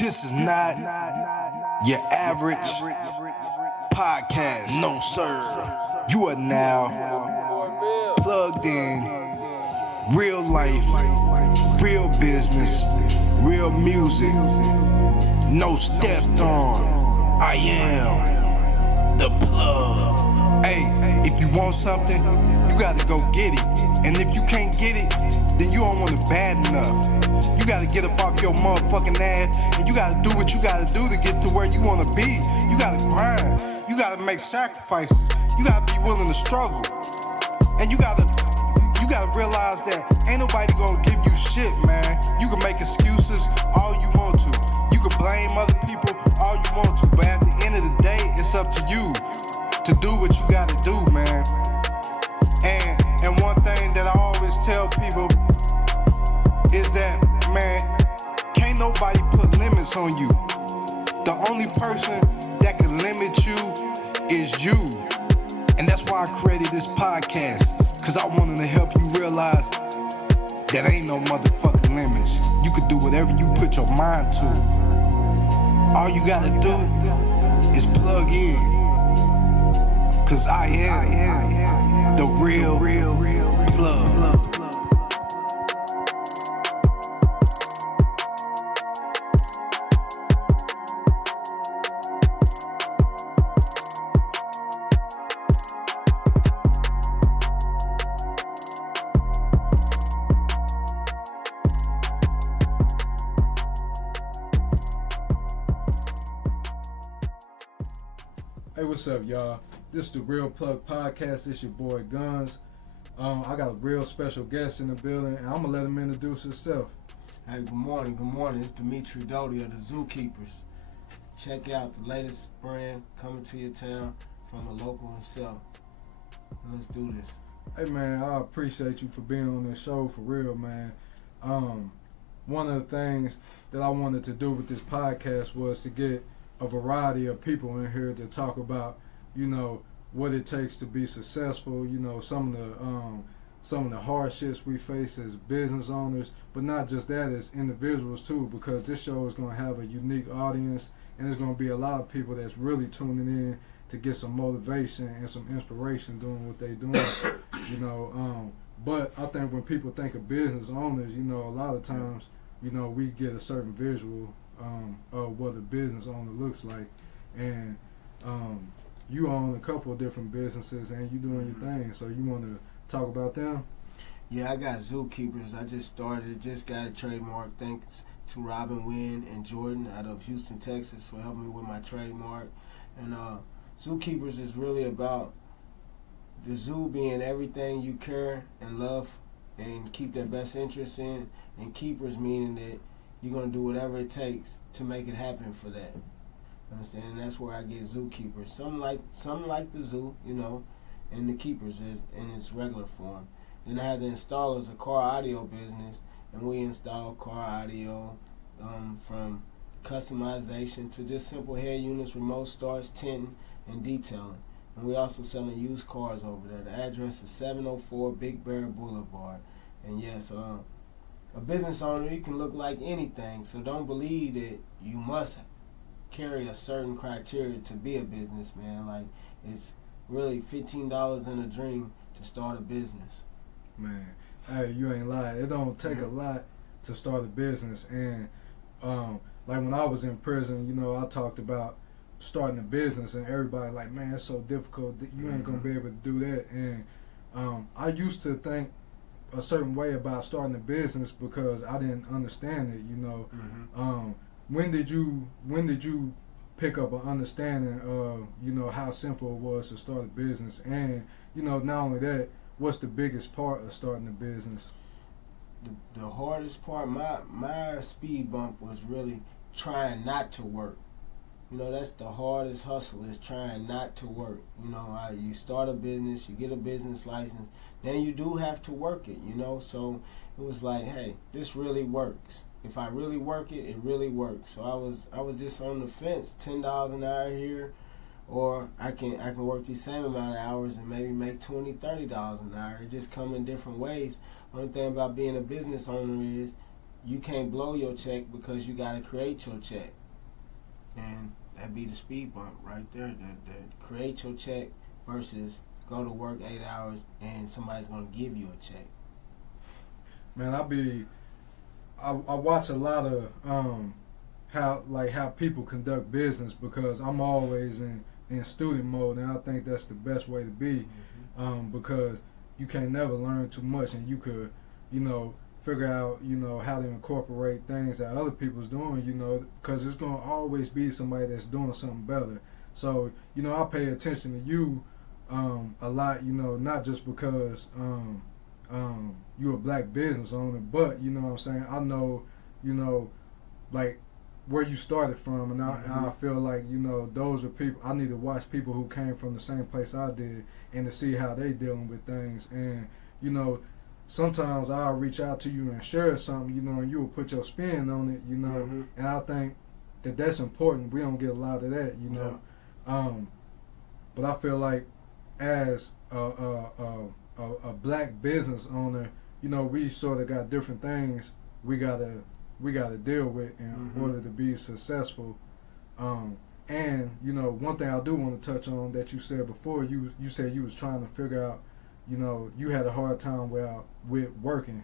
This is not your average podcast. No, sir. You are now plugged in. Real life, real business, real music. No stepped on. I am the plug. Hey, if you want something, you gotta go get it. And if you can't get it, then you don't want it bad enough. You gotta get up off your motherfucking ass, and you gotta do what you gotta do to get to where you wanna be. You gotta grind. You gotta make sacrifices. You gotta be willing to struggle. And you gotta realize that ain't nobody gonna give you shit, man. You can make excuses all you want to. You can blame other people all you want to, but at the end of the day, it's up to you to do what you gotta do, man. And one thing that I always tell people is that, man, can't nobody put limits on you. The only person that can limit you is you. And that's why I created this podcast, cause I wanted to help you realize that ain't no motherfucking limits. You can do whatever you put your mind to. All you gotta do is plug in, cause I am the real plug. Hey, what's up, y'all? This is the Real Plug Podcast. This your boy Guns. I got a real special guest in the building, and I'm gonna let him introduce himself. Hey, good morning. It's Dmitri Doughty of the Zou-Keeperz. Check out the latest brand coming to your town from a local himself. Let's do this. Hey, man, I appreciate you for being on this show, for real, man. One of the things that I wanted to do with this podcast was to get a variety of people in here to talk about, you know, what it takes to be successful, you know, some of the hardships we face as business owners, but not just that, as individuals too, because this show is going to have a unique audience, and there's going to be a lot of people that's really tuning in to get some motivation and some inspiration doing what they're doing, you know. But I think when people think of business owners, you know, a lot of times, you know, we get a certain visual of what a business owner looks like, and you own a couple of different businesses and you doing your thing, so you want to talk about them? Yeah, I got Zou-Keeperz. I just started, just got a trademark. Thanks to Robin Wynn and Jordan out of Houston, Texas for helping me with my trademark. And Zou-Keeperz is really about the zoo being everything you care and love and keep their best interest in, and keepers meaning that you're going to do whatever it takes to make it happen for that. Understand? And that's where I get Zou-Keeperz. Some like the zoo, you know, and the keepers is in its regular form. Then I have the installers, a car audio business, and we install car audio from customization to just simple hair units, remote starts, tinting, and detailing. And we also selling used cars over there. The address is 704 Big Bear Boulevard. And yes, a business owner, you can look like anything, so don't believe that you must carry a certain criteria to be a businessman. Like, it's really $15 in a dream to start a business. Man, hey, you ain't lying. It don't take a lot to start a business, and like when I was in prison, you know, I talked about starting a business, and everybody like, man, it's so difficult that you ain't gonna be able to do that. And I used to think a certain way about starting a business because I didn't understand it, you know. When did you pick up an understanding of, you know, how simple it was to start a business? And, you know, not only that, what's the biggest part of starting a business? The hardest part, my speed bump was really trying not to work. You know, that's the hardest hustle, is trying not to work. You know, you start a business, you get a business license, then you do have to work it, you know. So it was like, hey, this really works. If I really work it, it really works. So I was just on the fence, $10 an hour here, or I can work the same amount of hours and maybe make $20, $30 an hour. It just come in different ways. Only thing about being a business owner is you can't blow your check because you got to create your check. And that'd be the speed bump right there. That create your check versus go to work 8 hours and somebody's going to give you a check. Man, I watch a lot of how people conduct business because I'm always in student mode, and I think that's the best way to be, because you can never learn too much, and you could, figure out, how to incorporate things that other people's doing, because it's going to always be somebody that's doing something better. So, I pay attention to you a lot, not just because you're a black business owner, but, what I'm saying, I know, like, where you started from, and I feel like, those are people, I need to watch people who came from the same place I did and to see how they dealing with things. And, sometimes I'll reach out to you and share something, and you will put your spin on it, and I think that that's important. We don't get a lot of that, but I feel like as a black business owner, we sort of got different things we gotta deal with in order to be successful. And one thing I do want to touch on that you said before, you said you was trying to figure out, you had a hard time with working,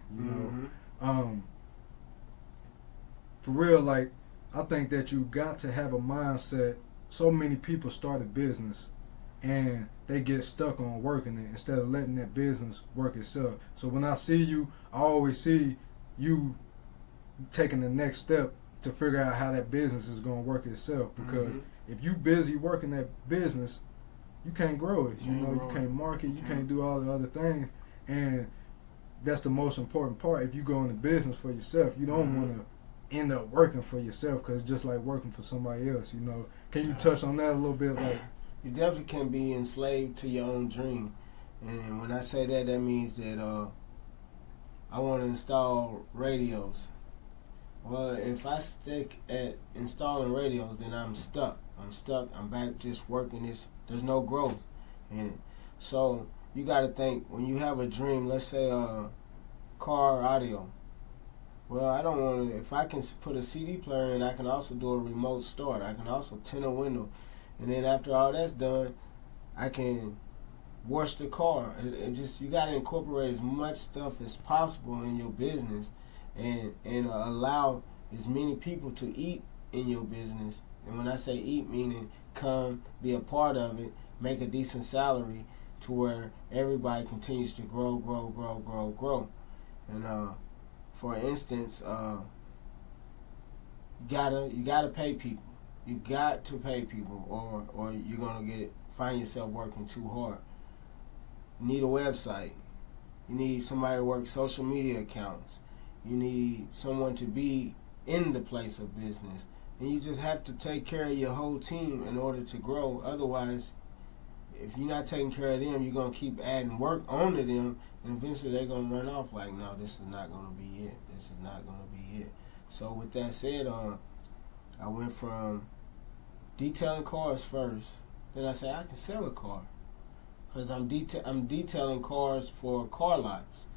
for real. Like, I think that you got to have a mindset. So many people start a business and they get stuck on working it instead of letting that business work itself. So when I see you, I always see you taking the next step to figure out how that business is going to work itself. Because if you busy working that business, you can't grow it. You can't market. You can't do all the other things. And that's the most important part. If you go into business for yourself, you don't want to end up working for yourself, because it's just like working for somebody else. Can you touch on that a little bit? Like, you definitely can be enslaved to your own dream. And when I say that, that means that I want to install radios. Well, if I stick at installing radios, then I'm stuck. I'm back just working this. There's no growth in it. So you got to think, when you have a dream, let's say car audio. Well, I don't want to, if I can put a CD player in, I can also do a remote start. I can also tint a window. And then after all that's done, I can wash the car. It just, you got to incorporate as much stuff as possible in your business, and allow as many people to eat in your business. And when I say eat, meaning come, be a part of it, make a decent salary to where everybody continues to grow. And for instance, you gotta pay people. You got to pay people, or you're gonna find yourself working too hard. You need a website. You need somebody to work social media accounts. You need someone to be in the place of business. And you just have to take care of your whole team in order to grow. Otherwise, if you're not taking care of them, you're going to keep adding work onto them, and eventually they're going to run off like, no, this is not going to be it. This is not going to be it. So with that said, I went from detailing cars first. Then I said, I can sell a car, because I'm detailing cars for car lots.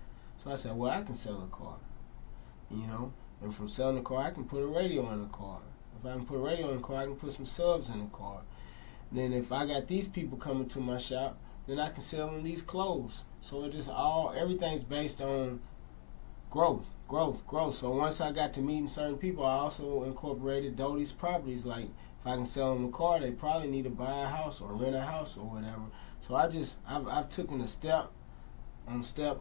So I said, well, I can sell a car, and from selling a car, I can put a radio in the car. If I can put a radio in the car, I can put some subs in the car. Then if I got these people coming to my shop, then I can sell them these clothes. So it just everything's based on growth. So once I got to meeting certain people, I also incorporated Doughty's properties. Like, if I can sell them a car, they probably need to buy a house or rent a house or whatever. So I've taken a step on step,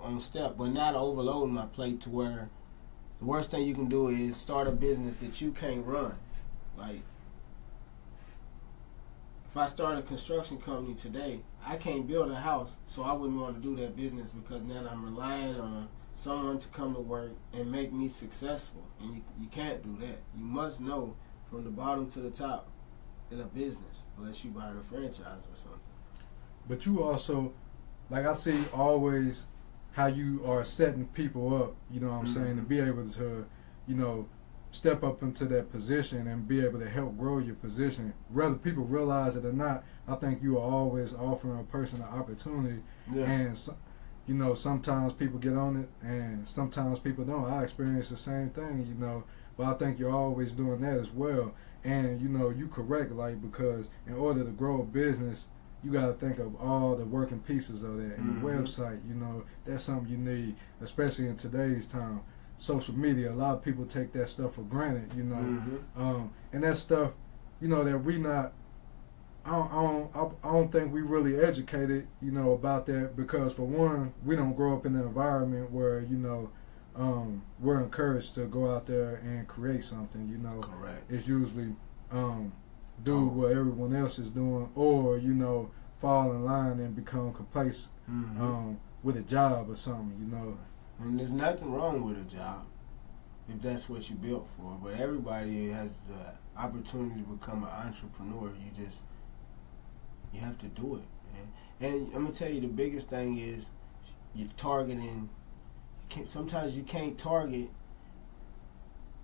but not overloading my plate to where the worst thing you can do is start a business that you can't run. Like, if I start a construction company today, I can't build a house, so I wouldn't want to do that business, because now I'm relying on someone to come to work and make me successful. And you can't do that. You must know from the bottom to the top in a business, unless you buy a franchise or something. But you also, like, I see always how you are setting people up, saying, to be able to, step up into that position and be able to help grow your position. Whether people realize it or not, I think you are always offering a person an opportunity. Yeah. And, you know, sometimes people get on it and sometimes people don't. I experience the same thing, you know, but I think you're always doing that as well. And, you know, you correct, like, because in order to grow a business, you got to think of all the working pieces of that. And the website, you know, that's something you need, especially in today's time. Social media, a lot of people take that stuff for granted, you know. And that stuff, you know, that we not, I don't think we really educated, you know, about that, because for one, we don't grow up in an environment where, you know, we're encouraged to go out there and create something, you know. Correct. It's usually do what everyone else is doing, or, you know, fall in line and become complacent with a job or something, you know. And there's nothing wrong with a job if that's what you built for, but everybody has the opportunity to become an entrepreneur. You have to do it, man. And I'm gonna tell you, the biggest thing is you're targeting. Sometimes you can't target.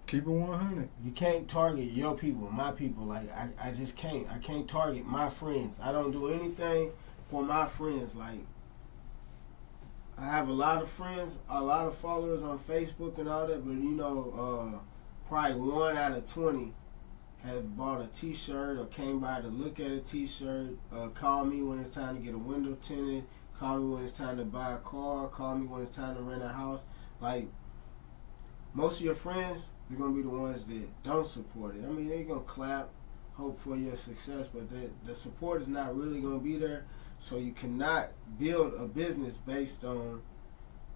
Keep it 100. You can't target your people, my people. Like I just can't. I can't target my friends. I don't do anything for my friends. Like, I have a lot of friends, a lot of followers on Facebook and all that, but you know, probably 1 out of 20 have bought a T-shirt or came by to look at a T-shirt, call me when it's time to get a window tinted, call me when it's time to buy a car, call me when it's time to rent a house. Like, most of your friends, they're going to be the ones that don't support it. I mean, they're going to clap, hope for your success, but the support is not really going to be there. So you cannot build a business based on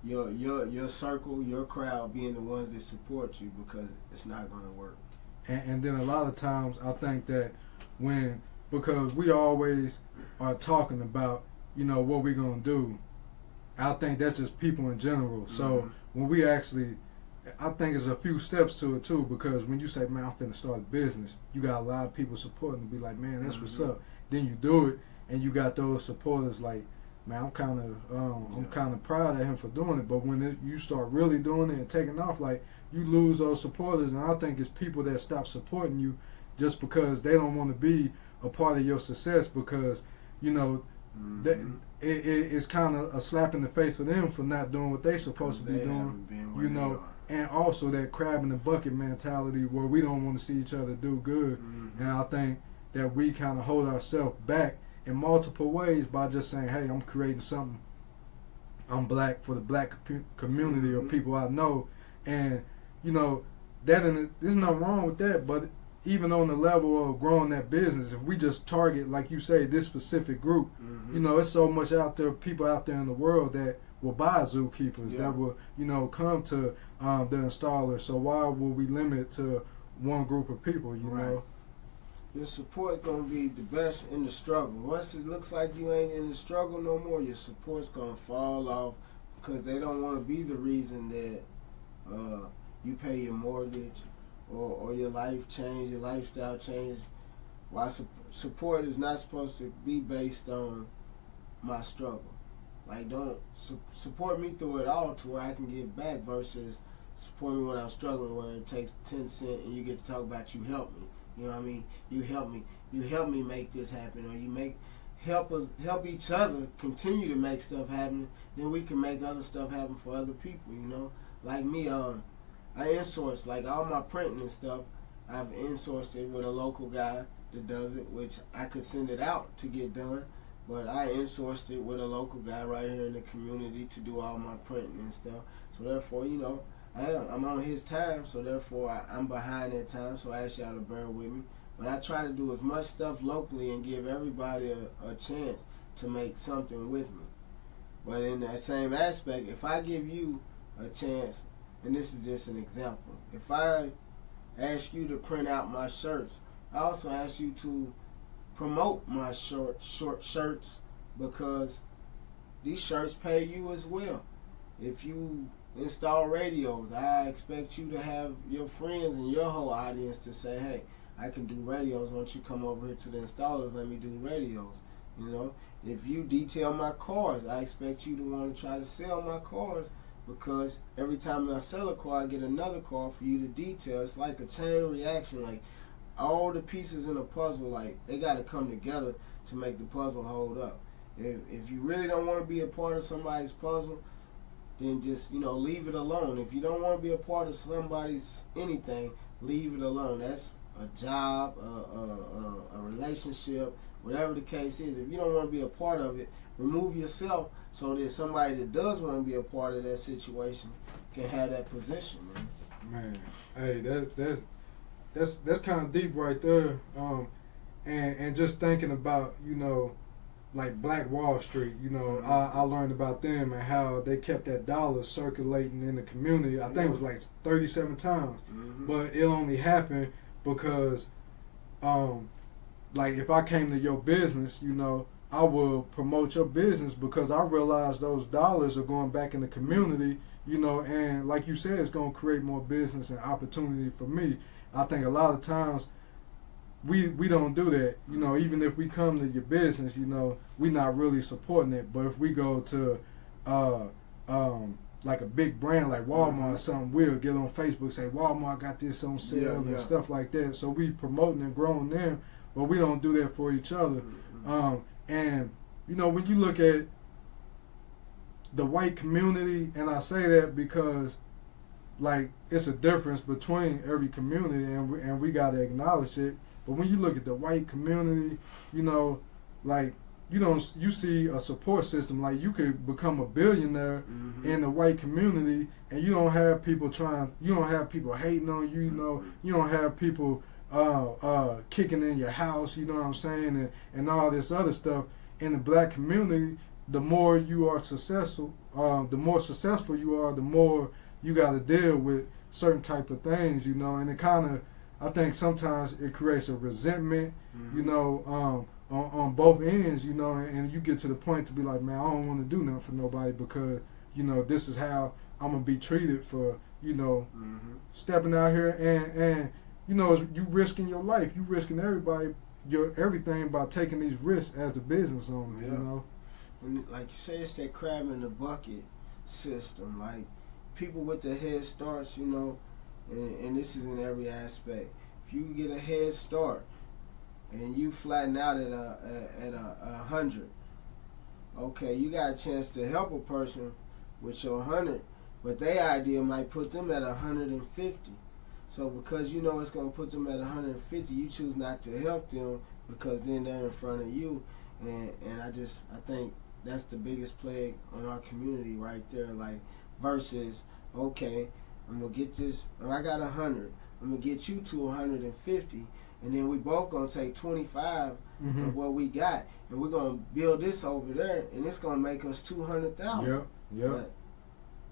your circle, your crowd being the ones that support you, because it's not going to work. And then a lot of times I think that because we always are talking about, you know, what we're going to do, I think that's just people in general. So when we actually, I think there's a few steps to it too, because when you say, man, I'm finna start a business, you got a lot of people supporting and be like, man, that's what's up. Then you do it, and you got those supporters like, man, I'm kind of proud of him for doing it. But when you start really doing it and taking off, like, you lose those supporters, and I think it's people that stop supporting you just because they don't want to be a part of your success, because, you know, it's kind of a slap in the face for them for not doing what they're supposed to be doing, you know, and also that crab in the bucket mentality where we don't want to see each other do good. And I think that we kind of hold ourselves back in multiple ways by just saying, hey, I'm creating something, I'm black for the black community or people I know, and you know, there's nothing wrong with that. But even on the level of growing that business, if we just target, like you say, this specific group, you know, it's so much out there, people out there in the world that will buy Zou-Keeperz, that will, you know, come to the installer. So why will we limit to one group of people, you know? Your support's going to be the best in the struggle. Once it looks like you ain't in the struggle no more, your support's going to fall off, because they don't want to be the reason that you pay your mortgage or your life change, your lifestyle changes. Why support is not supposed to be based on my struggle. Like, don't support me through it all to where I can give back, versus support me when I'm struggling, where it takes 10 cents and you get to talk about you help me. You know what I mean? You help me make this happen, or you help each other continue to make stuff happen. Then we can make other stuff happen for other people. You know, like me, I insource, like, all my printing and stuff. I've insourced it with a local guy that does it, which I could send it out to get done, but I insourced it with a local guy right here in the community to do all my printing and stuff. So therefore, you know, I'm on his time, so therefore I'm behind that time, so I ask y'all to bear with me. But I try to do as much stuff locally and give everybody a chance to make something with me. But in that same aspect, if I give you a chance, and this is just an example, if I ask you to print out my shirts, I also ask you to promote my short shirts, because these shirts pay you as well. If you install radios, I expect you to have your friends and your whole audience to say, hey, I can do radios, why don't you come over here to the installers, let me do radios. You know, if you detail my cars, I expect you to want to try to sell my cars, because every time I sell a car, I get another car for you to detail. It's like a chain reaction. Like, all the pieces in a puzzle, like, they got to come together to make the puzzle hold up. If you really don't want to be a part of somebody's puzzle, then just, you know, leave it alone. If you don't want to be a part of somebody's anything, leave it alone. That's a job, a relationship, whatever the case is. If you don't want to be a part of it, remove yourself so that somebody that does want to be a part of that situation can have that position, man. Man, hey, that's kind of deep right there. And just thinking about, you know, like Black Wall Street, you know, I learned about them and how they kept that dollar circulating in the community. I think it was like 37 times, but it only happened because, like if I came to your business, you know, I will promote your business because I realize those dollars are going back in the community, you know, and like you said, it's going to create more business and opportunity for me. I think a lot of times we don't do that, you know. Even if we come to your business, you know, we're not really supporting it. But if we go to like a big brand like Walmart or something, we'll get on Facebook, say Walmart got this on sale and stuff like that. So we promoting and growing them, but we don't do that for each other. And you know, when you look at the white community, and I say that because like it's a difference between every community, and we gotta acknowledge it. But when you look at the white community, you know, like you see a support system. Like you could become a billionaire in the white community, and you don't have people hating on you. You know, you don't have people kicking in your house. You know what I'm saying, and all this other stuff. In the black community, the more you are successful, the more successful you are, the more you got to deal with certain type of things. You know, and it kind of, I think sometimes it creates a resentment, you know, on both ends, you know, and you get to the point to be like, man, I don't want to do nothing for nobody because, you know, this is how I'm going to be treated for, you know, stepping out here and, you know, you risking your life, you risking everything by taking these risks as a business owner, you know. And like you say, it's that crab in the bucket system. Like people with the head starts, you know, and this is in every aspect. If you get a head start and you flatten out at a 100, okay, you got a chance to help a person with your 100, but their idea might put them at 150. So because you know it's gonna put them at 150, you choose not to help them because then they're in front of you, and I think that's the biggest plague on our community right there. Like versus, okay, I'm gonna get this. I got 100. I'm gonna get you to 150, and then we both gonna take 25 of what we got, and we're gonna build this over there, and it's gonna make us 200,000. But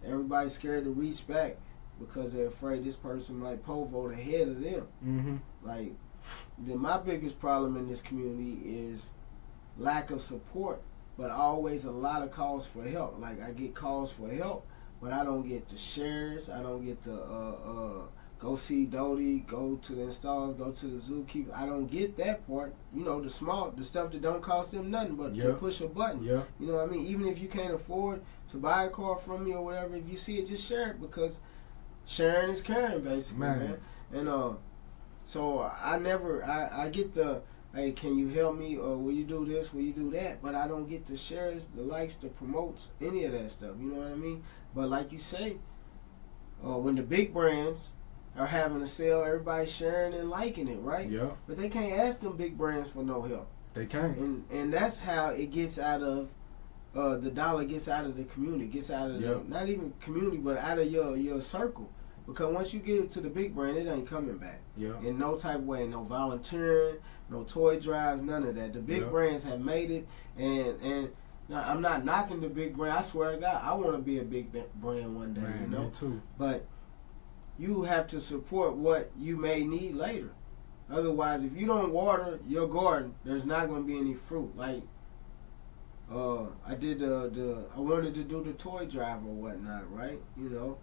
everybody's scared to reach back because they're afraid this person might pole vote ahead of them. Like, then my biggest problem in this community is lack of support, but always a lot of calls for help. Like I get calls for help, but I don't get the shares. I don't get the go see Doughty, go to the installs, go to the Zou-Keeperz. I don't get that part. You know, the stuff that don't cost them nothing but to push a button. You know what I mean? Even if you can't afford to buy a car from me or whatever, if you see it, just share it because sharing is caring, basically, man. And so I get the, hey, can you help me, or will you do this, will you do that? But I don't get the shares, the likes, the promotes, any of that stuff. You know what I mean? But like you say, when the big brands are having a sale, everybody's sharing and liking it, right? But they can't ask them big brands for no help. They can't. And that's how it gets out of, the dollar gets out of the community, gets out of the, not even community, but out of your circle. Because once you get it to the big brand, it ain't coming back. In no type of way, no volunteering, no toy drives, none of that. The big brands have made it, and now I'm not knocking the big brand. I swear to God, I want to be a big brand one day, you know. Me too. But you have to support what you may need later. Otherwise, if you don't water your garden, there's not going to be any fruit. Like, I did I wanted to do the toy drive or whatnot, right? You know,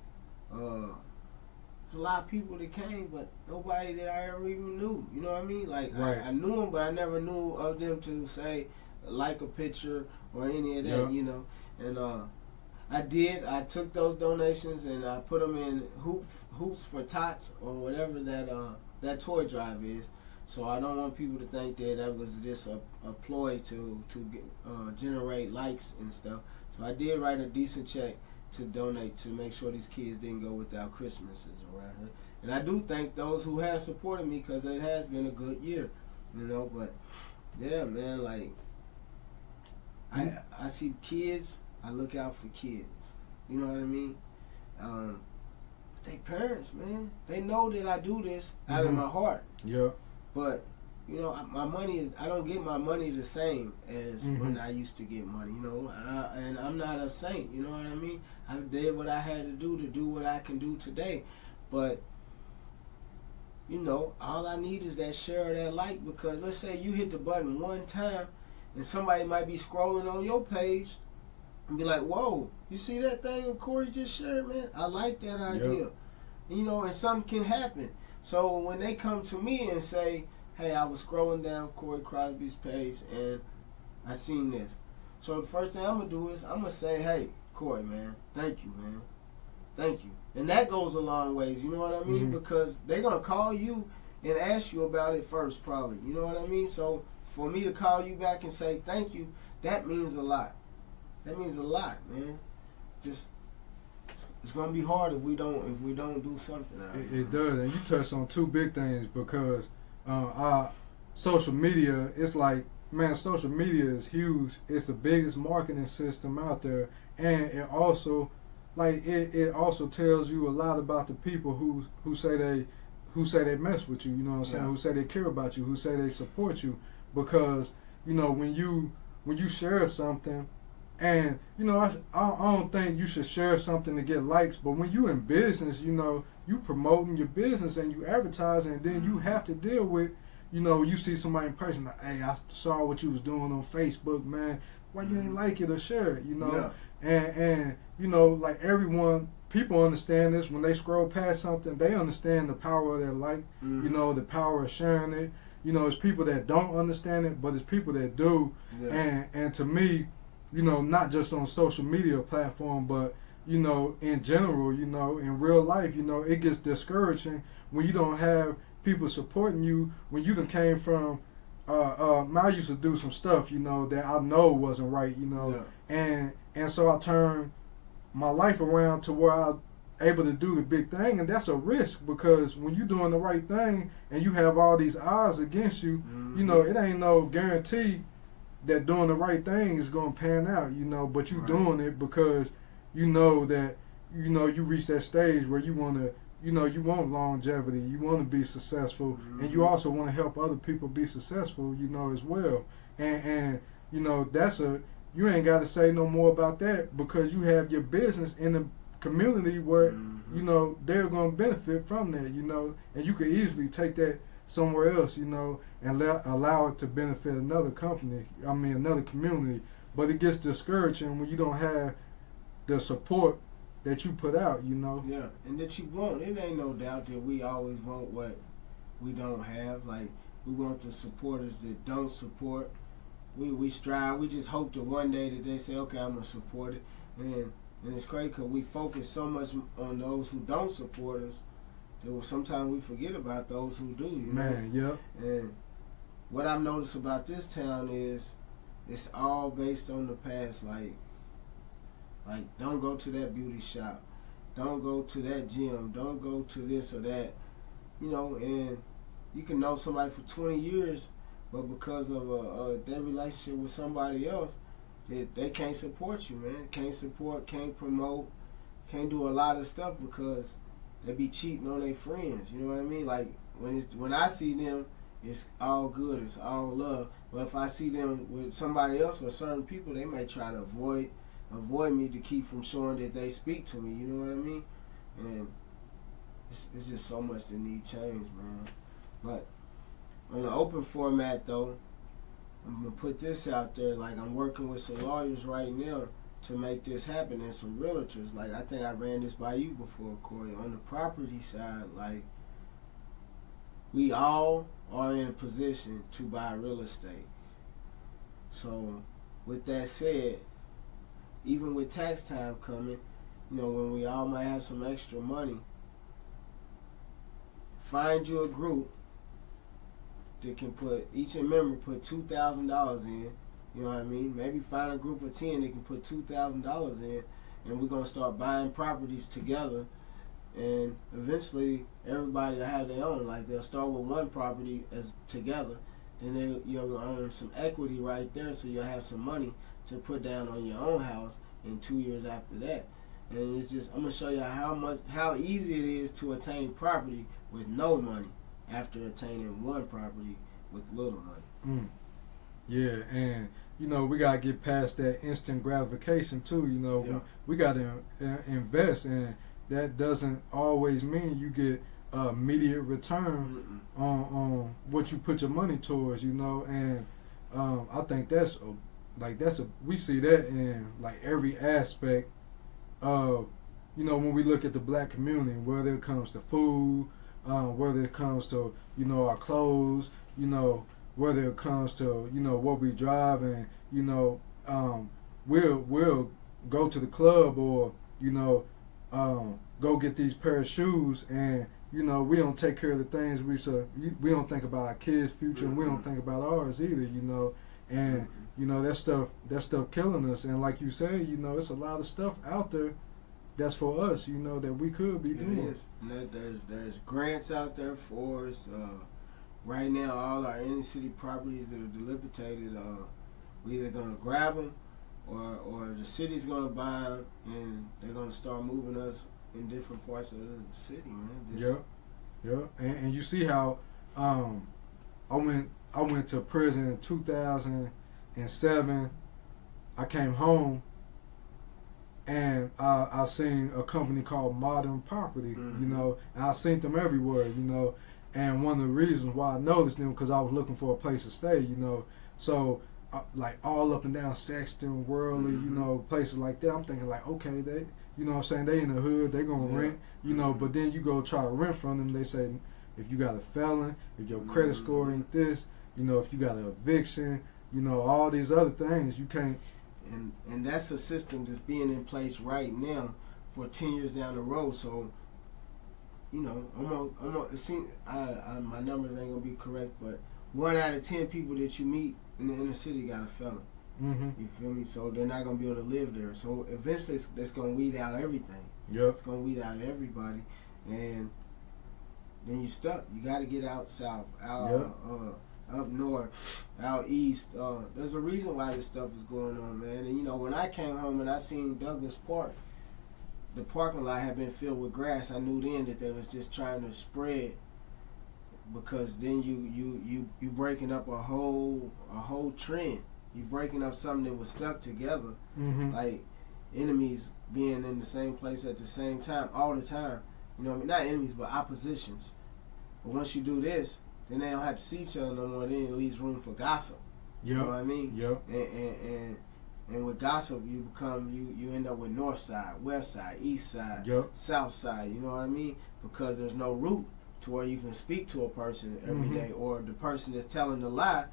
there's a lot of people that came, but nobody that I ever even knew. You know what I mean? Like, I knew them, but I never knew of them to say, like a picture or any of that, you know. And I took those donations and I put them in hoops for tots or whatever that toy drive is. So I don't want people to think that was just a ploy to generate likes and stuff. So I did write a decent check to donate to make sure these kids didn't go without Christmases around here. And I do thank those who have supported me because it has been a good year, you know. But yeah, man, like I see kids, I look out for kids. You know what I mean? They parents, man, they know that I do this out of my heart. Yeah. But you know, I don't get my money the same as when I used to get money. You know, and I'm not a saint. You know what I mean? I did what I had to do what I can do today. But you know, all I need is that share or that like, because let's say you hit the button one time and somebody might be scrolling on your page and be like, whoa, you see that thing Corey just shared, man? I like that idea. Yep. You know, and something can happen. So when they come to me and say, hey, I was scrolling down Corey Crosby's page and I seen this. So the first thing I'm going to do is I'm going to say, hey, Corey, man, thank you, man. Thank you. And that goes a long ways, you know what I mean? Because they're going to call you and ask you about it first, probably. You know what I mean? So for me to call you back and say thank you, that means a lot. That means a lot, man. Just, it's going to be hard if we don't do something out here. It does. And you touched on two big things because our social media, it's like, man, social media is huge. It's the biggest marketing system out there. And it also, like, it also tells you a lot about the people who say they mess with you, you know what I'm saying? Yeah. Who say they care about you, who say they support you. Because, you know, when you share something, and, you know, I don't think you should share something to get likes, but when you in business, you know, you promoting your business and you advertising, and then you have to deal with, you know, you see somebody in person, like, hey, I saw what you was doing on Facebook, man. Why you ain't like it or share it, you know? Yeah. And you know, like people understand this. When they scroll past something, they understand the power of their like, you know, the power of sharing it. You know, it's people that don't understand it, but it's people that do. Yeah. And to me, you know, not just on social media platform, but, you know, in general, you know, in real life, you know, it gets discouraging when you don't have people supporting you, when you done came from, I used to do some stuff, you know, that I know wasn't right, you know, and so I turned my life around to where I'm able to do the big thing, and that's a risk, because when you're doing the right thing and you have all these odds against you, you know, it ain't no guarantee that doing the right thing is going to pan out, you know, but you doing it because you know that, you know, you reach that stage where you want to, you know, you want longevity, you want to be successful, and you also want to help other people be successful, you know, as well. And you know, you ain't got to say no more about that, because you have your business in the community where, you know, they're going to benefit from that, you know, and you could easily take that somewhere else, you know, and allow it to benefit another another community. But it gets discouraging when you don't have the support that you put out, you know. Yeah, and that you want. It ain't no doubt that we always want what we don't have. Like, we want the supporters that don't support. We strive. We just hope that one day that they say, okay, I'm going to support it. And it's crazy because we focus so much on those who don't support us that sometimes we forget about those who do, you know? Man, yeah. And what I've noticed about this town is it's all based on the past. Like, don't go to that beauty shop. Don't go to that gym. Don't go to this or that. You know, and you can know somebody for 20 years, but because of their relationship with somebody else, they can't support you, man. Can't support, can't promote, can't do a lot of stuff because they be cheating on their friends. You know what I mean? Like, when I see them, it's all good. It's all love. But if I see them with somebody else or certain people, they may try to avoid me to keep from showing that they speak to me, you know what I mean? And it's just so much that need change, man. But on the open format, though, I'm going to put this out there. Like, I'm working with some lawyers right now to make this happen, and some realtors. Like, I think I ran this by you before, Corey. On the property side, like, we all are in a position to buy real estate. So, with that said, even with tax time coming, you know, when we all might have some extra money, find you a group that can put, each member put $2,000 in. You know what I mean? Maybe find a group of 10 that can put $2,000 in, and we're gonna start buying properties together. And eventually, everybody will have their own. Like they'll start with one property as together, then you'll earn some equity right there, so you'll have some money to put down on your own house in 2 years after that. And it's just, I'm gonna show you how easy it is to attain property with no money after attaining one property with little money. Yeah, and you know, we gotta get past that instant gratification too. You know, we gotta invest, and that doesn't always mean you get immediate return on what you put your money towards. You know, and I think that's we see that in like every aspect of, you know, when we look at the black community, whether it comes to food, whether it comes to, you know, our clothes, you know, whether it comes to, you know, what we drive, and, you know, we'll go to the club, or, you know, go get these pair of shoes, and, you know, we don't take care of the things we don't think about our kids' future, and we don't think about ours either, you know, and you know, that stuff killing us. And like you said, you know, it's a lot of stuff out there that's for us, you know, that we could be doing. It is. And there's grants out there for us. Right now, all our inner city properties that are dilapidated, we're either gonna grab them, or the city's gonna buy them, and they're gonna start moving us in different parts of the city, man. And you see how I went to prison in 2007. I came home, and I seen a company called Modern Property, you know, and I seen them everywhere, you know. And one of the reasons why I noticed them, because I was looking for a place to stay, you know. So, like all up and down Sexton, Worley, you know, places like that. I'm thinking like, okay, they, you know what I'm saying, they in the hood, they gonna rent, you know. But then you go try to rent from them, they say, if you got a felon, if your credit score ain't this, you know, if you got an eviction, you know, all these other things, you can't. And that's a system that's being in place right now for 10 years down the road. So, you know, it seems, my numbers ain't gonna be correct, but 1 out of 10 people that you meet in the inner city got a felon. You feel me? So they're not gonna be able to live there. So eventually, that's gonna weed out everything. It's gonna weed out everybody, and then you stuck. You got to get out south, up north, out east. There's a reason why this stuff is going on, man. And you know, when I came home and I seen Douglas Park, the parking lot had been filled with grass. I knew then that they was just trying to spread, because then you breaking up a whole trend. You breaking up something that was stuck together, like enemies being in the same place at the same time all the time. You know what I mean? Not enemies, but oppositions. But once you do this, then they don't have to see each other no more. Then it leaves room for gossip. You know what I mean? And with gossip, you end up with north side, west side, east side, south side. You know what I mean? Because there's no root to where you can speak to a person every day, or the person that's telling the lie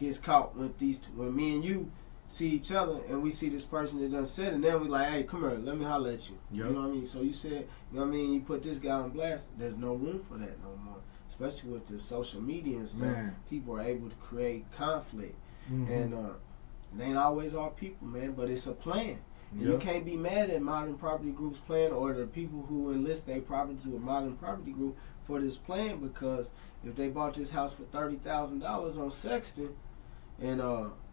gets caught with these. When me and you see each other and we see this person that done said, and then we like, hey, come here, let me holler at you. You know what I mean? So you said, you know what I mean? You put this guy on blast. There's no room for that no more. Especially with the social media and stuff, people are able to create conflict, and it ain't always our people, man. But it's a plan. And you can't be mad at Modern Property Group's plan, or the people who enlist their properties with Modern Property Group for this plan, because if they bought this house for $30,000 on Sexton, and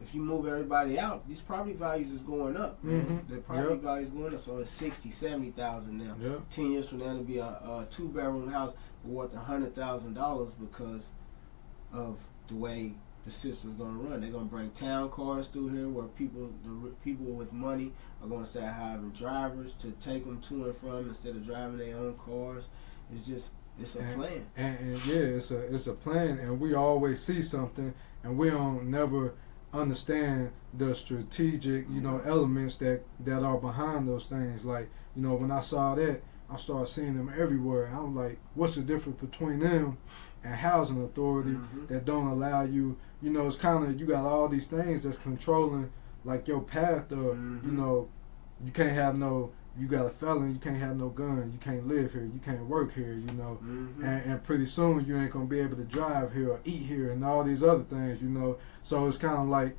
if you move everybody out, these property values is going up, man. The property value is going up, so it's $60,000, $70,000 now. 10 years from now, it'll be a 2-bedroom house worth $100,000 because of the way the system's gonna run. They're gonna bring town cars through here, where people with money are gonna start having drivers to take them to and from instead of driving their own cars. It's a plan. And it's a plan, and we always see something, and we don't never understand the strategic, you know, elements that are behind those things. Like, you know, when I saw that, I started seeing them everywhere. I'm like, what's the difference between them and housing authority that don't allow you? You know, it's kind of, you got all these things that's controlling like your path of, you know, you can't have no you got a felony, you can't have no gun, you can't live here, you can't work here, you know, Mm-hmm. and pretty soon you ain't gonna be able to drive here or eat here and all these other things, you know. So it's kind of like,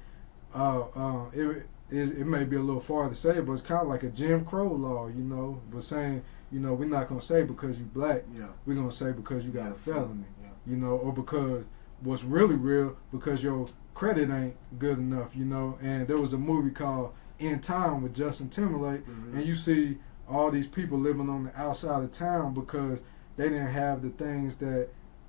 it may be a little far to say, but it's kind of like a Jim Crow law, you know, but saying, you know, we're not gonna say because you black, Yeah. we're gonna say because you got a felony, Yeah. you know, or because what's really real because your credit ain't good enough, you know. And there was a movie called In Time with Justin Timberlake, Mm-hmm. and you see all these people living on the outside of town because they didn't have the things that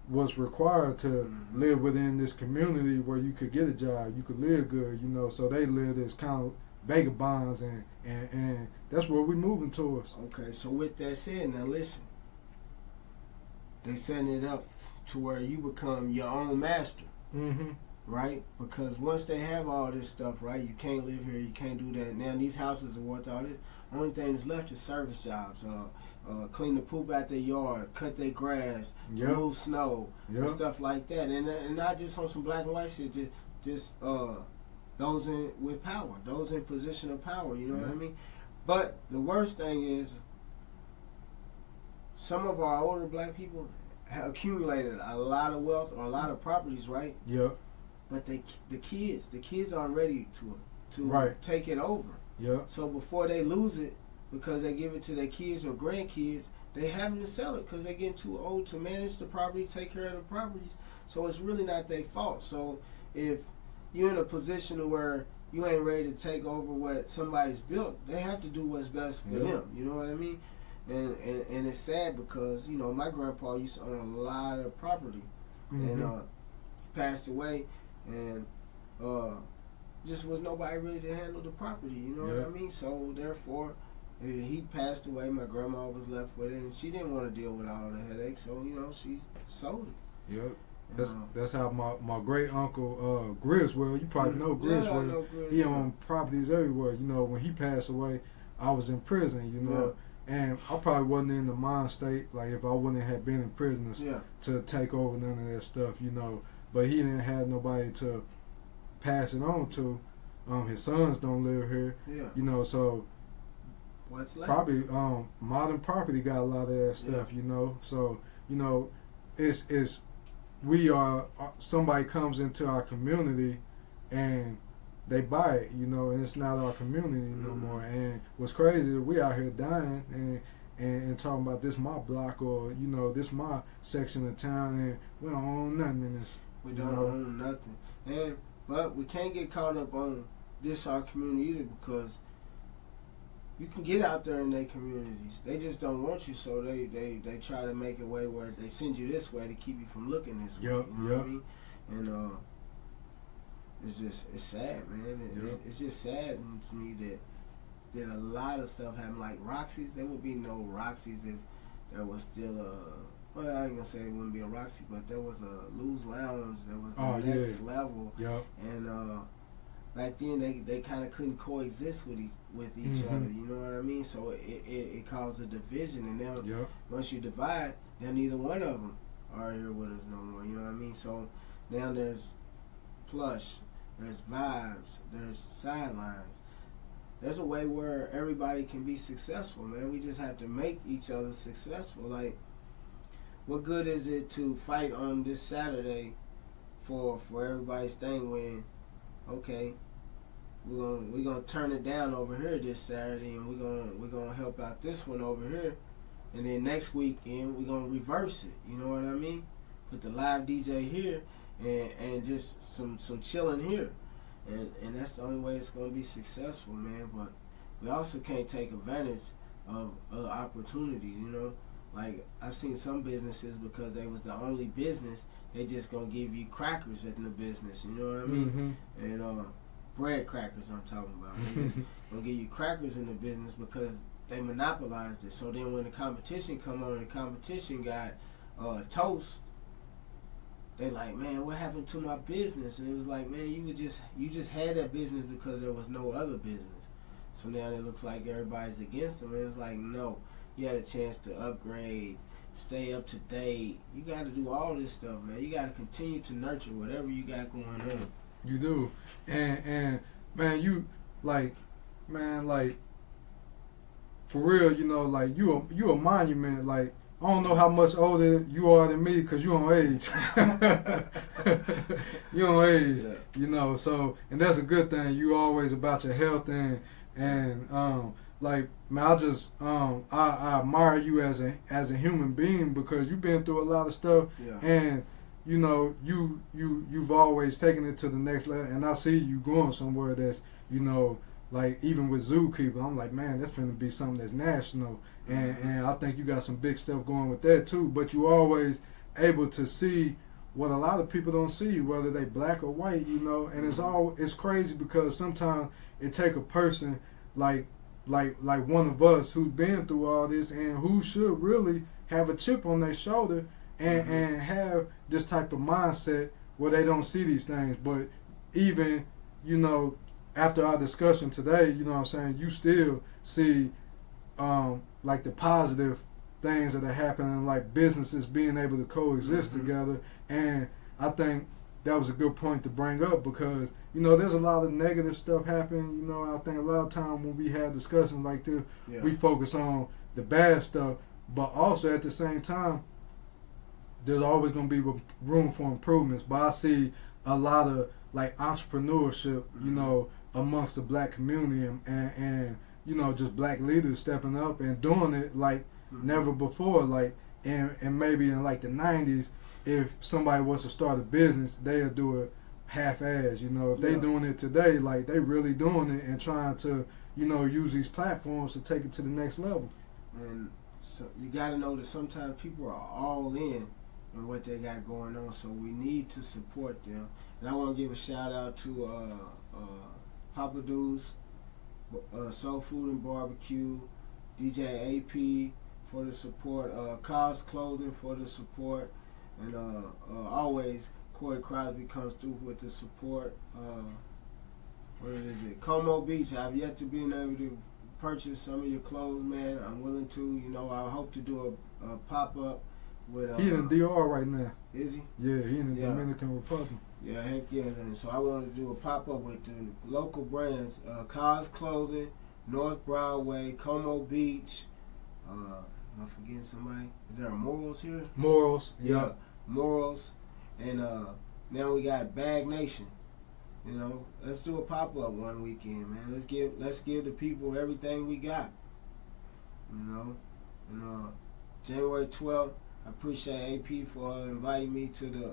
was required to Mm-hmm. live within this community where you could get a job, you could live good, you know. So they lived as kind of vagabonds, and that's what we're moving towards. Okay, so with that said, now listen. They setting it up to where you become your own master, Mm-hmm. right? Because once they have all this stuff, right, you can't live here, you can't do that. Now these houses are worth all this. Only thing that's left is service jobs. Clean the poop out their yard, cut their grass, Yep. remove snow, and Yep. stuff like that. And not just on some black and white shit, just those in with power, those in position of power. You know what I Mhm. mean? But the worst thing is, some of our older black people have accumulated a lot of wealth or a lot of properties, right? Yep. But the kids aren't ready to Right. take it over. Yep. So before they lose it, because they give it to their kids or grandkids, they having to sell it because they're getting too old to manage the property, take care of the properties. So it's really not their fault. So if you're in a position where you ain't ready to take over what somebody's built, they have to do what's best for Yeah. them. You know what I mean? And it's sad because, you know, my grandpa used to own a lot of property. Mm-hmm. And he passed away, and just was nobody really to handle the property. You know Yeah. what I mean? So therefore, he passed away. My grandma was left with it, and she didn't want to deal with all the headaches. So you know, she sold it. Yep. And, That's how my great uncle Griswold, you probably know yeah, I Griswold. know Griswold. He owned properties everywhere. You know, when he passed away, I was in prison. You know, and I probably wasn't in the mind state like if I wouldn't have been in prison Yeah. to take over none of that stuff. You know, but he didn't have nobody to pass it on to. His sons don't live here. Yeah. You know, so What's left? probably modern property got a lot of that stuff. You know, so you know, it's we are somebody comes into our community and they buy it, you know, and it's not our community no more. And what's crazy is we out here dying and talking about this my block or you know this my section of town, and we don't own nothing in this. We you don't know? own nothing. But we can't get caught up on this our community either, because you can get out there in their communities. They just don't want you, so they try to make a way where they send you this way to keep you from looking this way. Yep, You know what I yep. mean? And it's sad, man. Yep. It's just sad to me that a lot of stuff happened. Like Roxy's, there would be no Roxy's if there was still well, I ain't gonna say it wouldn't be a Roxy, but there was a Lou's Lounge. There was the next level. Yep. And back then they kind of couldn't coexist with each Mhm. other. You know what I mean? So it caused a division, and now Yep. once you divide, then neither one of them are here with us no more. You know what I mean? So now there's Plush, there's Vibes, there's Sidelines. There's a way where everybody can be successful, man. We just have to make each other successful. Like, what good is it to fight on this Saturday for everybody's thing when, okay, we're gonna turn it down over here this Saturday, and we're gonna help out this one over here, and then next weekend we're gonna reverse it. You know what I mean? Put the live DJ here and just some chilling here, and that's the only way it's gonna be successful, man. But we also can't take advantage of opportunity. You know, like I've seen some businesses, because they was the only business, they just gonna give you crackers in the business. You know what I mean? Mm-hmm. And bread crackers I'm talking about. They just gonna give you crackers in the business because they monopolized it. So then when the competition come on, the competition got toast. They like, man, what happened to my business? And it was like, man, you just had that business because there was no other business. So now it looks like everybody's against them. And it was like, no, you had a chance to upgrade, stay up to date. You got to do all this stuff, man. You got to continue to nurture whatever you got going on. You do, and man, you like for real, you know, like you a monument. Like I don't know how much older you are than me, cause you on age. You on age, you know. So and that's a good thing. You always about your health and like man, I just I admire you as a human being because you've been through a lot of stuff and. You know, you've always taken it to the next level, and I see you going somewhere that's, you know, like even with Zou-Keeperz, I'm like, man, that's finna be something that's national, and I think you got some big stuff going with that too. But you always able to see what a lot of people don't see, whether they black or white, you know. And it's crazy because sometimes it take a person like one of us who's been through all this and who should really have a chip on their shoulder and have this type of mindset where they don't see these things. But even, you know, after our discussion today, you know what I'm saying, you still see like the positive things that are happening, like businesses being able to coexist together. And I think that was a good point to bring up because, you know, there's a lot of negative stuff happening. You know, I think a lot of time when we have discussions like this, we focus on the bad stuff, but also at the same time, there's always going to be room for improvements. But I see a lot of like entrepreneurship, you know, amongst the black community and you know, just black leaders stepping up and doing it like never before. Like and maybe in like the 90s, if somebody was to start a business, they'll do it half-ass. You know, if they doing it today, like they really doing it and trying to, you know, use these platforms to take it to the next level. And so you got to know that sometimes people are all in on what they got going on, so we need to support them. And I want to give a shout out to Papa Deuce, Soul Food and Barbecue, DJ AP for the support, Cos Clothing for the support, and always Corey Crosby comes through with the support. What is it? Como Beach. I've yet to be able to purchase some of your clothes, man. I'm willing to. You know, I hope to do a pop-up with. He in DR right now. Is he? Yeah, he in the Dominican Republic. Yeah, heck yeah. And so I wanted to do a pop-up with the local brands, Cos Clothing, North Broadway, Como Beach. Am I forgetting somebody? Is there a Morals here? Morals, yeah. Morals. And now we got Bag Nation. You know, let's do a pop-up one weekend, man. Let's give the people everything we got. You know, and January 12th, I appreciate AP for inviting me to the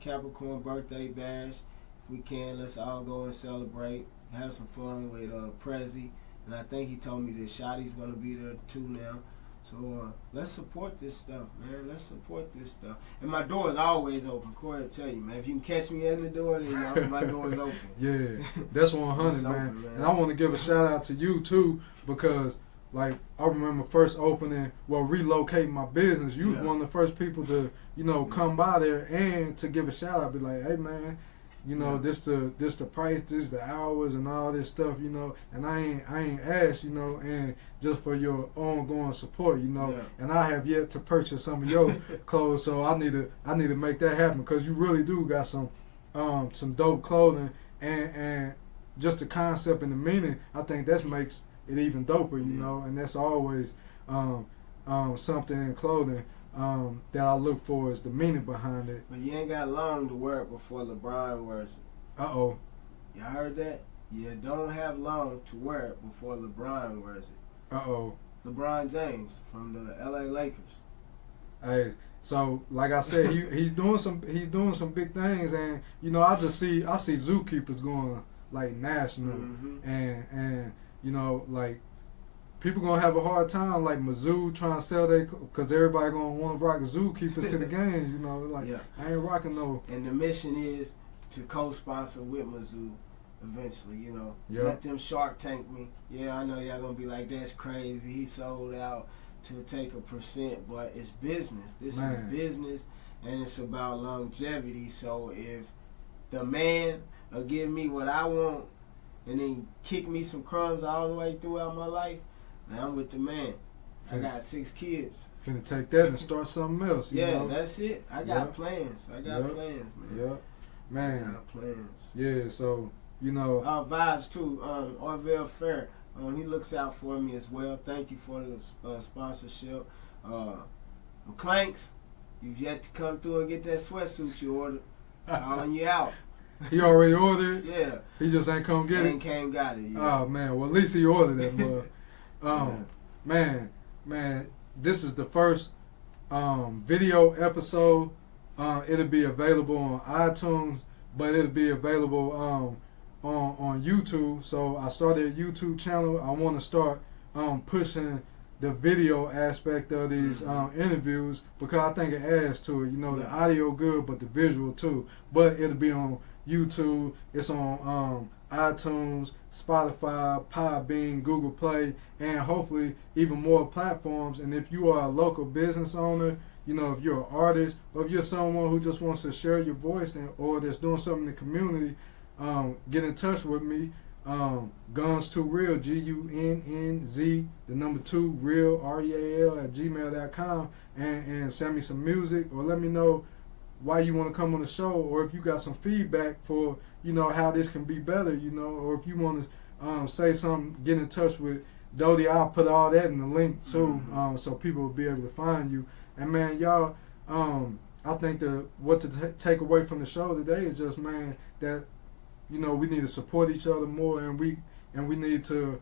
Capricorn birthday bash. If we can, let's all go and celebrate, have some fun with Prezi. And I think he told me that Shotty's gonna be there too now. So let's support this stuff, man. Let's support this stuff. And my door is always open. Corey will tell you, man. If you can catch me in the door, then my door is open. Yeah, that's 100, man. And I want to give a shout out to you too because, like, I remember first opening, relocating my business. You was one of the first people to, you know, come by there and to give a shout out. Be like, hey, man, you know, this the price, this the hours and all this stuff, you know. And I ain't asked, you know, and just for your ongoing support, you know. And I have yet to purchase some of your clothes, so I need to make that happen because you really do got some dope clothing and just the concept and the meaning. I think that makes it even doper, you know. And that's always something in clothing that I look for is the meaning behind it. But you ain't got long to wear it before LeBron wears it. Uh-oh. Y'all heard that? You don't have long to wear it before LeBron wears it. Uh-oh. LeBron James from the LA Lakers. Hey, so like I said, he's doing some big things, and you know I see Zou-Keeperz going like national, and you know like people gonna have a hard time like Mizzou trying to sell because everybody gonna want to rock Zou-Keeperz to the game, you know, like I ain't rocking no. And the mission is to co-sponsor with Mizzou eventually, you know. Let them Shark Tank me. Yeah, I know y'all gonna be like, that's crazy. He sold out to take a %, but it's business. This is business, and it's about longevity. So if the man will give me what I want and then kick me some crumbs all the way throughout my life, man, I'm with the man. I got 6 kids. Finna take that and start something else. You know? That's it. I got plans. I got plans, man. Man. I got plans. Yeah, so, you know. Our vibes too. Orville Fair. He looks out for me as well. Thank you for the sponsorship. McClanks, you've yet to come through and get that sweatsuit you ordered. Calling you out. He already ordered it? Yeah. He just ain't come get it? Ain't came got it. Yeah. Oh, man. Well, at least he ordered that, bro. Man, this is the first video episode. It'll be available on iTunes, but it'll be available on YouTube. So I started a YouTube channel. I want to start pushing the video aspect of these interviews, because I think it adds to it. You know, the audio good, but the visual too. But it'll be on YouTube. It's on iTunes, Spotify, Podbean, Google Play, and hopefully even more platforms. And if you are a local business owner, you know, if you're an artist, or if you're someone who just wants to share your voice or that's doing something in the community, get in touch with me. Guns 2 Real, GUNNZ, the number 2 Real, REAL at gmail.com, and send me some music, or let me know why you want to come on the show, or if you got some feedback for, you know, how this can be better, you know, or if you want to say something, get in touch with Doughty. I'll put all that in the link too, so people will be able to find you. And man, y'all, I think what to take away from the show today is just, man, that, you know, we need to support each other more, and we need to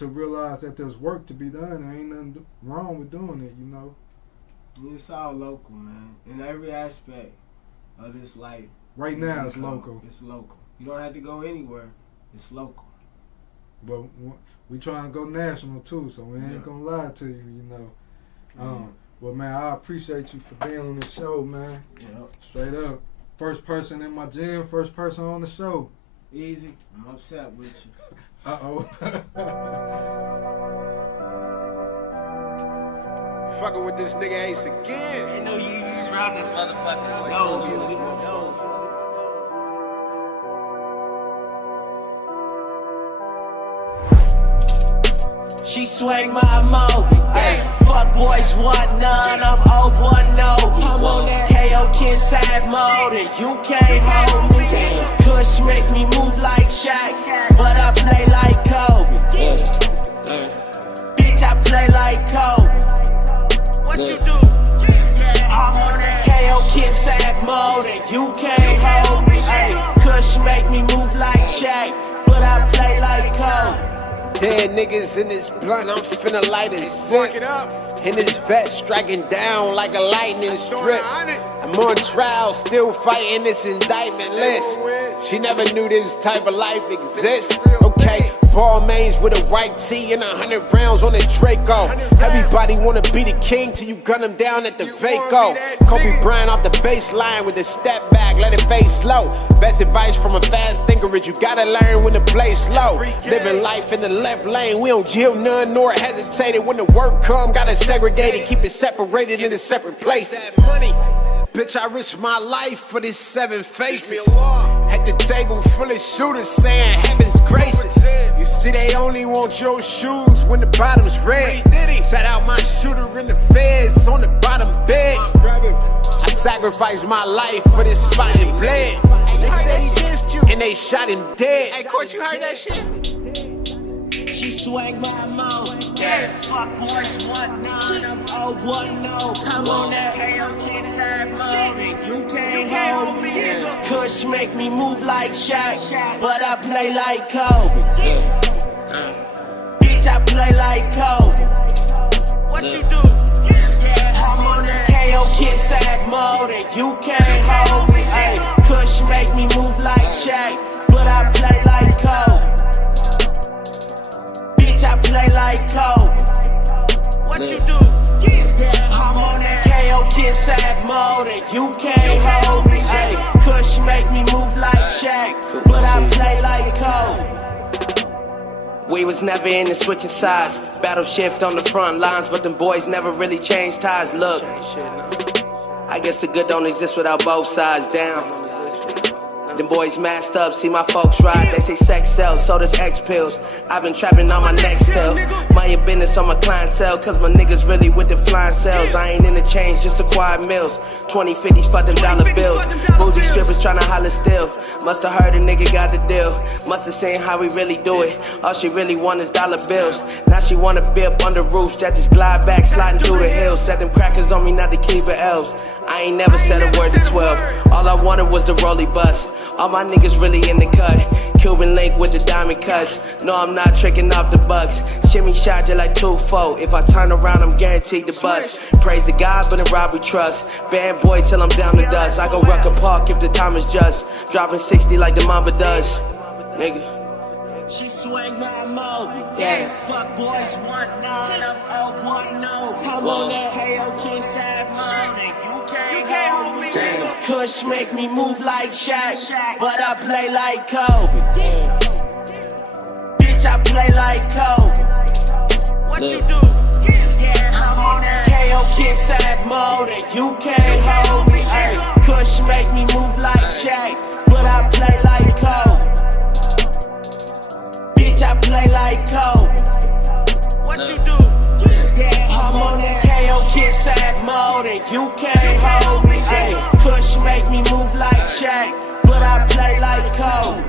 realize that there's work to be done. There ain't nothing wrong with doing it, you know. It's all local, man. In every aspect of this life. Right now, it's local. It's local. You don't have to go anywhere. It's local. But we trying to go national too, so we ain't gonna lie to you, you know. Well, man, I appreciate you for being on the show, man. Yep. Straight up. First person in my gym, first person on the show. Easy. I'm upset with you. Uh-oh. Fucking with this nigga Ace again. Ain't no use around this motherfucker. No. She swang my mode. Fuck boys want none. I'm old boy no. I'm on that KO Kid side mode, and you can't hold me. Kush make me move like Shaq, but I play like Kobe. Bitch, I play like Kobe. What you do? I'm on that KO Kid side mode, and you can't hold me. Kush make me move like Shaq, but I play like Kobe. Dead niggas in this blunt, I'm finna light it. Fuck it up. In this vest, striking down like a lightning strip. I'm on trial, still fighting this indictment list. She never knew this type of life exists. Okay, ball mains with a white tee and 100 rounds on the Draco. Everybody wanna be the king till you gun them down at the Vaco. Kobe Bryant off the baseline with a step back, let it face low. Best advice from a fast thinker is you gotta learn when to play slow. Living life in the left lane, we don't yield none nor hesitate it. When the work come, gotta segregate it, keep it separated into separate places. Bitch, I risk my life for this 7 faces. At the table full of shooters saying heaven's gracious. You see, they only want your shoes when the bottom's red. Shout out my shooter in the feds on the bottom bed. I sacrificed my life for this spot and bled. They said he dissed you, and they shot him dead. Hey, Court, you heard that shit? She swang my mouth. Fuck boys want none. I'm old one no. I'm on that KO Kid side mode, and you can't hold me. Kush make me move like Shaq, but I play like Kobe. Bitch, I play like Kobe. What you do? I'm on that KO Kid side mode, and you can't hold me. Kush make me move like Shaq, but I play like Kobe. I play like Kobe. What you do? I'm on that KO Kid side mode, and you can't hold me. Kush make me move like Shaq, but I play like Kobe. We was never in the switching sides. Battle shift on the front lines, but them boys never really changed ties. Look, I guess the good don't exist without both sides down. Them boys masked up, see my folks ride. They say sex sells, so does X pills. I've been trapping on my next tail. Mind your business on my clientele, cause my niggas really with the flying cells. I ain't in the change, just acquired mills. 20, 50s, fuck them dollar bills. Bougie strippers tryna holler still. Musta heard a nigga got the deal. Musta seen how we really do it. All she really want is dollar bills. Now she wanna be up under roofs that just glide back, sliding through the hills. Set them crackers on me, not to keep it else. I ain't never said a word to 12. All I wanted was the rollie bus. All my niggas really in the cut. Cuban link with the diamond cuts. No, I'm not tricking off the bucks. Shimmy shot just like 2-4. If I turn around, I'm guaranteed to bust. Praise the God, but in rob we trust. Bad boy till I'm down to dust. I go Rucker Park if the time is just. Dropping 60 like the Mamba does. Nigga. She swing my mobile. Yeah. Fuck boys 1-9, I'm 0-1-0. I'm on that Zou-Keeperz side mode and you can't hold me. Damn. Kush make me move like Shaq, but I play like Kobe. Bitch, I play like Kobe. What you do? Yeah, I'm on that Zou-Keeperz side mode and you can't hold me. Ay, Kush make me move like Shaq, but I play like Kobe. I play like Kobe. What you do? Yeah, I'm on that Zou-Keeperz side mode and you can't hold me. Ay, Kush make me move like Shaq, but I play like Kobe.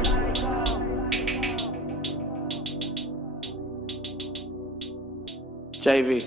JV.